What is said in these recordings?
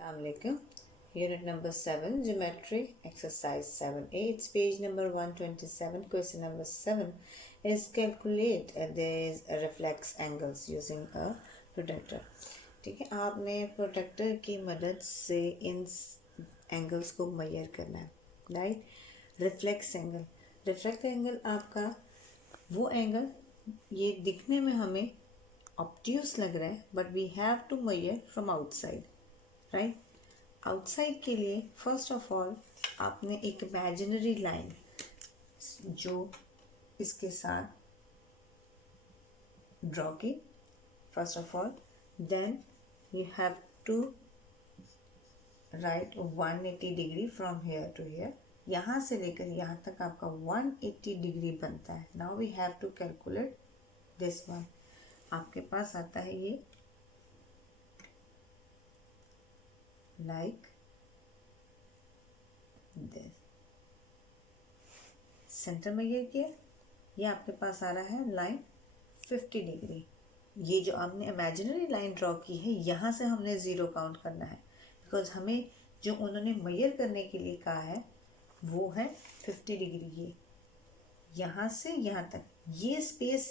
Assalamualaikum. Unit number 7, Geometry, Exercise 7A. It's page number 127. Question number 7 is calculate these reflex angles using a protractor. ठीक है, आपने protector की मदद से इन angles को मेजर करना है. राइट. रिफ्लेक्स एंगल आपका वो एंगल, ये दिखने में हमें ऑब्ट्यूस लग रहा है, but we have to measure from outside. Right. Outside के लिए फर्स्ट ऑफ ऑल आपने एक इमेजिनरी लाइन जो इसके साथ ड्रॉ की. First of all then you have to write 180 degree from here to here. यहाँ से लेकर यहाँ तक आपका 180 डिग्री बनता है. Now we have to calculate this one. आपके पास आता है ये like this. सेंटर में ये किया, ये आपके पास आ रहा है लाइन 50 डिग्री. ये जो आपने इमेजिनरी लाइन ड्रॉ की है, यहाँ से हमने ज़ीरो काउंट करना है, बिकॉज हमें जो उन्होंने मेजर करने के लिए कहा है वो है 50 डिग्री. ये यहाँ से यहाँ तक ये स्पेस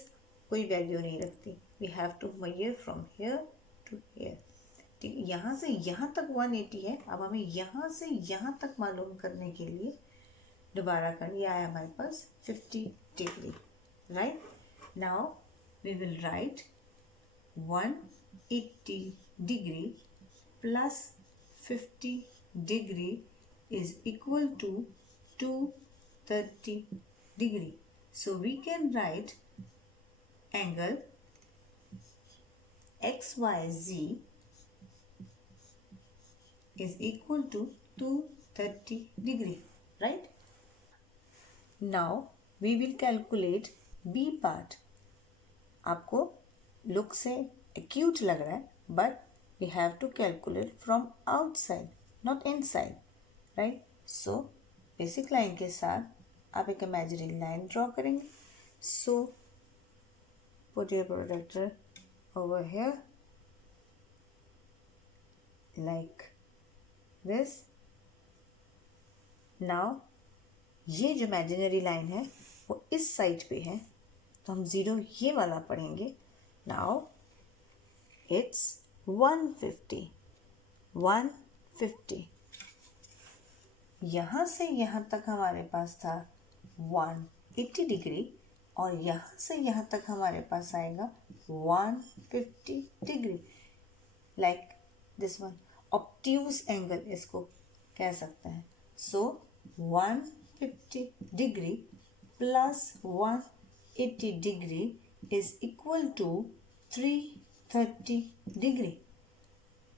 कोई वैल्यू नहीं रखती. We have to measure from here to here. ठीक है, यहाँ से यहाँ तक 180 है. अब हमें यहाँ से यहाँ तक मालूम करने के लिए दोबारा कर लिया है हमारे पास 50 degree. Right. Now we will write 180 degree plus 50 degree is equal to 230 degree. So we can write angle XYZ is equal to 230 degree. Right. Now we will calculate B part. आपको लुक से acute लग रहा है, but we have to calculate from outside, not inside. Right. So basic line के साथ आप एक imaginary line draw करेंगे. So put your protractor over here like this. Now ये जो इमेजिनरी लाइन है वो इस साइड पे है, तो हम ज़ीरो ये वाला पढ़ेंगे. Now it's 150. यहाँ से यहाँ तक हमारे पास था 180 डिग्री, और यहाँ से यहाँ तक हमारे पास आएगा 150 degree. Like this one obtuse angle इसको कह सकते हैं. So 150 degree plus 180 degree is equal to 330 degree.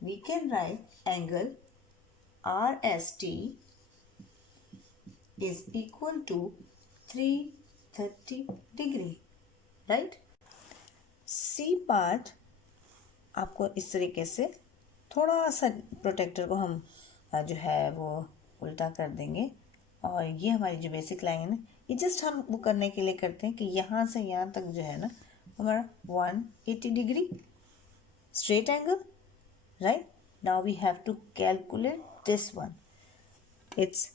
We can write angle RST is equal to 330 degree. Right. C part आपको इस तरीके से थोड़ा सा प्रोटेक्टर को हम जो है वो उल्टा कर देंगे, और ये हमारी जो बेसिक लाइन है ये जस्ट हम वो करने के लिए करते हैं कि यहाँ से यहाँ तक जो है ना हमारा 180 degree straight angle. Right. Now we have to calculate this one. It's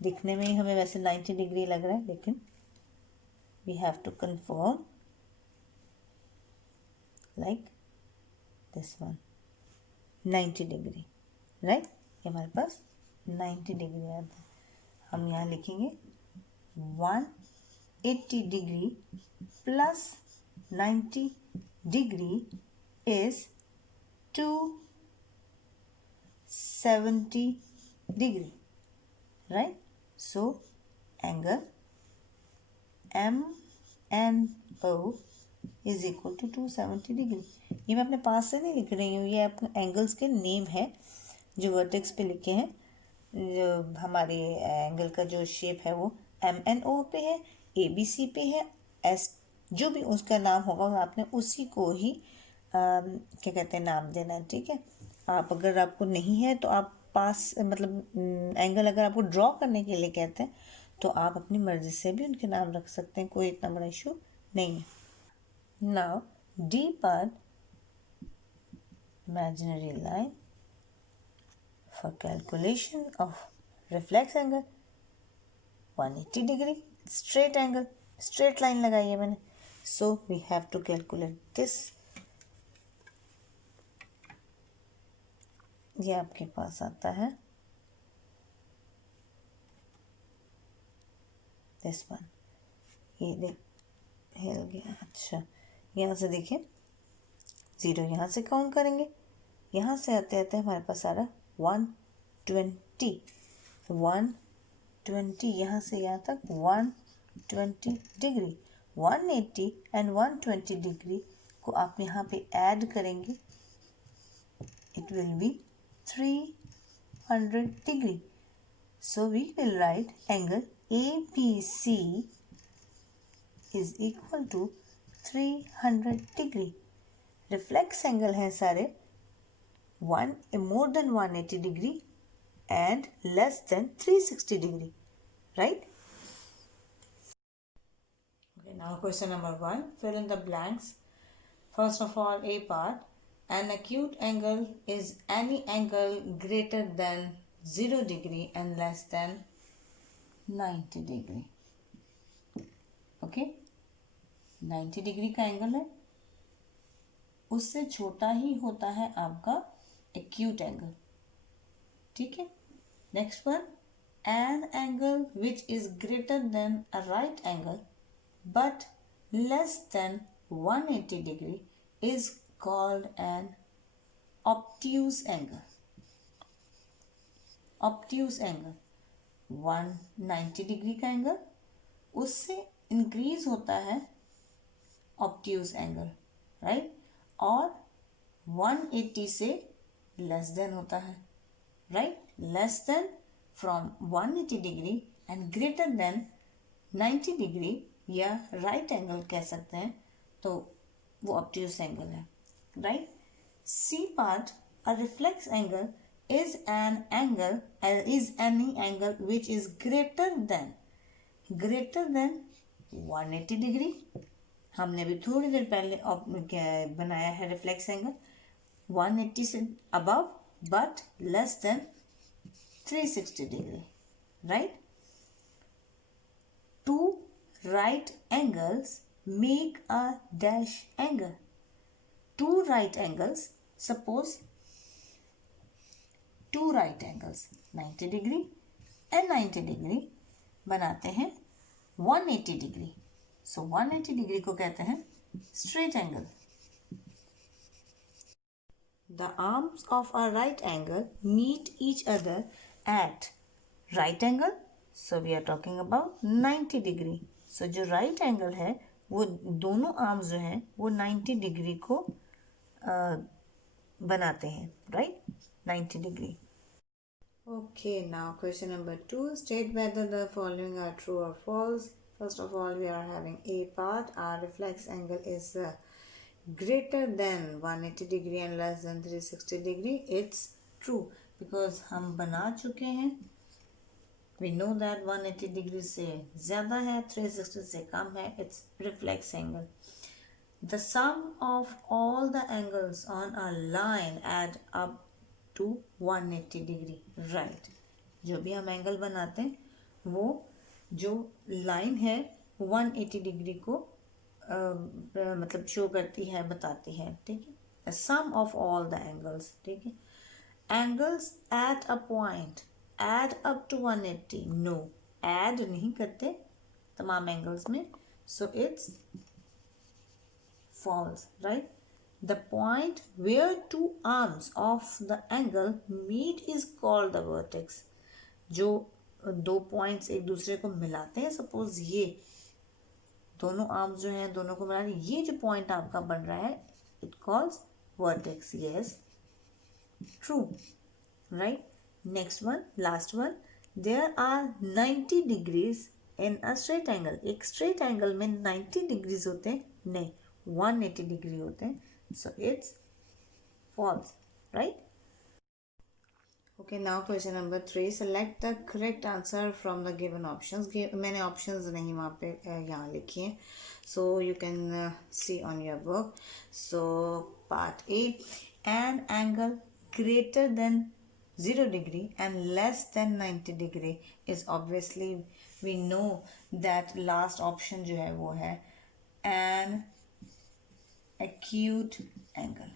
दिखने में ही हमें वैसे 90 डिग्री लग रहा है, लेकिन we have to confirm like this one 90 degree. Right. ये हमारे पास 90 डिग्री आता है. हम यहाँ लिखेंगे 180 degree plus 90 degree is 270 degree. Right. So angle MNO is equal to 270 degree. ये मैं अपने पास से नहीं लिख रही हूँ, ये अपने एंगल्स के नेम है जो वर्टेक्स पे लिखे हैं. जो हमारे एंगल का जो शेप है वो MNO पे है, ABC पे है, S जो भी उसका नाम होगा आपने उसी को ही क्या कहते हैं नाम देना है. ठीक है. आप अगर आपको नहीं है तो आप पास मतलब एंगल अगर आपको ड्रॉ करने के लिए कहते हैं तो आप अपनी मर्जी से भी उनके नाम रख सकते हैं, कोई इतना बड़ा इशू नहीं है. Now D part imaginary line calculation of reflex angle 180 degree, straight angle, straight line लगाई है मैंने. So we have to calculate this. ये आपके पास आता है दिस वन. ये देख हिल गया. अच्छा, यहाँ से देखिए 0 यहाँ से काउंट करेंगे. यहाँ से आते आते हमारे पास आ रहा 120. 120 यहाँ से यहाँ तक 120 डिग्री. 180 एंड 120 डिग्री को आप यहाँ पे ऐड करेंगे. It will be 300 degree. So we will write angle ABC is equal to 300 degree. Reflex angle हैं सारे more than 180 degree and less than 360 degree, right? Okay, now question number 1. Fill in the blanks. First of all, A part. An acute angle is any angle greater than 0 degree and less than 90 degree. Okay, 90 degree का angle है, उससे छोटा ही होता है आपका acute angle. ठीक है. Next one, an angle which is greater than a right angle but less than 180 degree is called an obtuse angle. Obtuse angle 190 degree का एंगल, उससे इंक्रीज होता है ऑब्ट्यूज एंगल, राइट. और 180 से लेस देन होता है, right. Less than from 180 degree and greater than 90 degree या right angle कह सकते हैं, तो वो ऑब्ट्यूज एंगल है, right. C part, a reflex angle is any angle which is greater than 180 degree. हमने भी थोड़ी देर पहले बनाया है रिफ्लेक्स एंगल 180 से above but less than 360 degree, right. Two right angles make a dash angle. Two right angles, suppose two right angles 90 degree and 90 degree बनाते हैं 180 degree. सो 180 degree को कहते हैं straight angle. The arms of a right angle meet each other at right angle. So we are talking about 90 degree. So जो right angle है वो दोनों arms जो हैं वो 90 डिग्री को बनाते हैं, right. 90 degree. Okay, now question number 2. State whether the following are true or false. First of all, we are having A part. Our reflex angle is greater than 180 degree and less than 360 degree. It's true because हम बना चुके हैं. We know that 180 degree से ज़्यादा है, 360 से कम है. It's reflex angle. The sum of all the angles on a line add up to 180 degree, right. जो भी हम एंगल बनाते हैं वो जो लाइन है 180 डिग्री को मतलब शो करती है, बताती है, ठीक है. Sum of all the angles, ठीक है. Angles at a point add up to 180. No, add नहीं करते तमाम एंगल्स में. So it's false, right. The point where two arms of the angle meet is called the vertex. जो दो points एक दूसरे को मिलाते हैं, सपोज ये दोनों आर्म्स जो हैं दोनों को मिला, ये जो पॉइंट आपका बन रहा है it calls vertex. Yes, true, right. Next one, last one. There are 90 degrees in a straight angle. एक स्ट्रेट एंगल में 90 डिग्रीज होते हैं, नहीं 180 डिग्री होते हैं. So it's false, right. Okay, now question number 3. Select the correct answer from the given options. मैंने options नहीं वहाँ पे यहाँ लिखी हैं, so you can see on your book. So part A, an angle greater than 0 degree and less than 90 degree is obviously we know that last option जो है वो है an acute angle.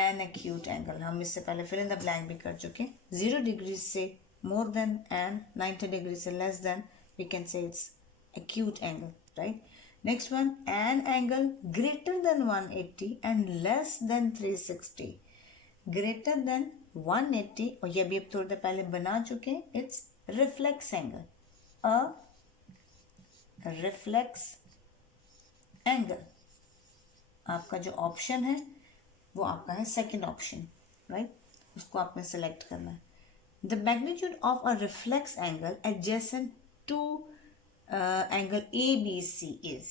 An acute angle हम इससे पहले fill in the blank भी कर चुके हैं. 0 degree से more than and 90 degree से less than we can say it's acute angle, right? Next one, an angle greater than 180 and less than 360. Greater than 180 और ये भी अब थोड़ी देर पहले बना चुके हैं. It's reflex angle. A reflex angle. आपका जो ऑप्शन है वो आपका है सेकेंड ऑप्शन, राइट? उसको आपने सेलेक्ट करना है. The magnitude of a reflex angle adjacent to angle ABC is,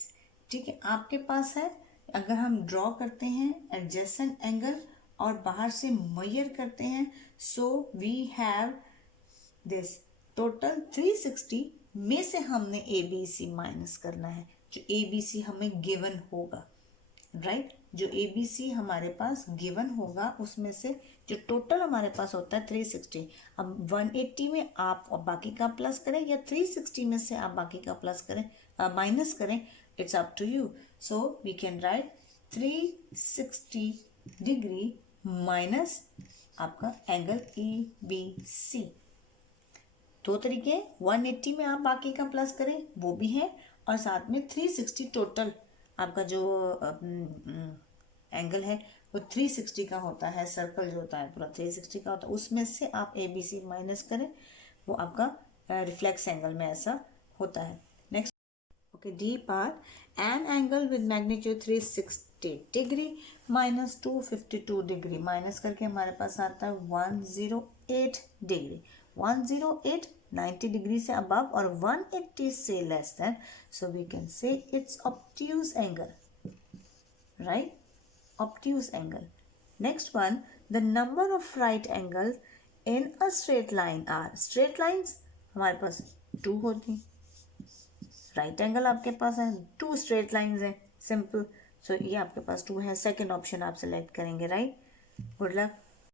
ठीक है, आपके पास है. अगर हम ड्रॉ करते हैं एडजेसेंट एंगल और बाहर से मेजर करते हैं, so we have this total 360 में से हमने ABC माइनस करना है, जो ABC हमें गिवन होगा, राइट? जो ABC हमारे पास गिवन होगा उसमें से जो टोटल हमारे पास होता है 360. अब 180 में आप और बाकी का प्लस करें या 360 में से आप बाकी का प्लस करें माइनस करें, it's up to you. So we can write 360 degree minus आपका एंगल ABC. दो तरीके, 180 में आप बाकी का प्लस करें वो भी है, और साथ में 360 टोटल आपका जो एंगल है वो 360 का होता है. सर्कल जो होता है पूरा 360 का होता है, उसमें से आप ABC माइनस करें, वो आपका रिफ्लेक्स एंगल में ऐसा होता है. Next, okay, D part, an angle with magnitude 360 degree minus 252 degree minus करके हमारे पास आता है 108 डिग्री. 108 90 डिग्री से अबव और 180 से less than, so we can say it's obtuse angle, right? Obtuse angle. Next one, the number of right angle in a straight line are. Straight lines हमारे पास 2 होती, राइट एंगल आपके पास है 2 straight lines हैं, simple. सो ये आपके पास 2 है. Second option आप सेलेक्ट करेंगे, राइट? Good luck.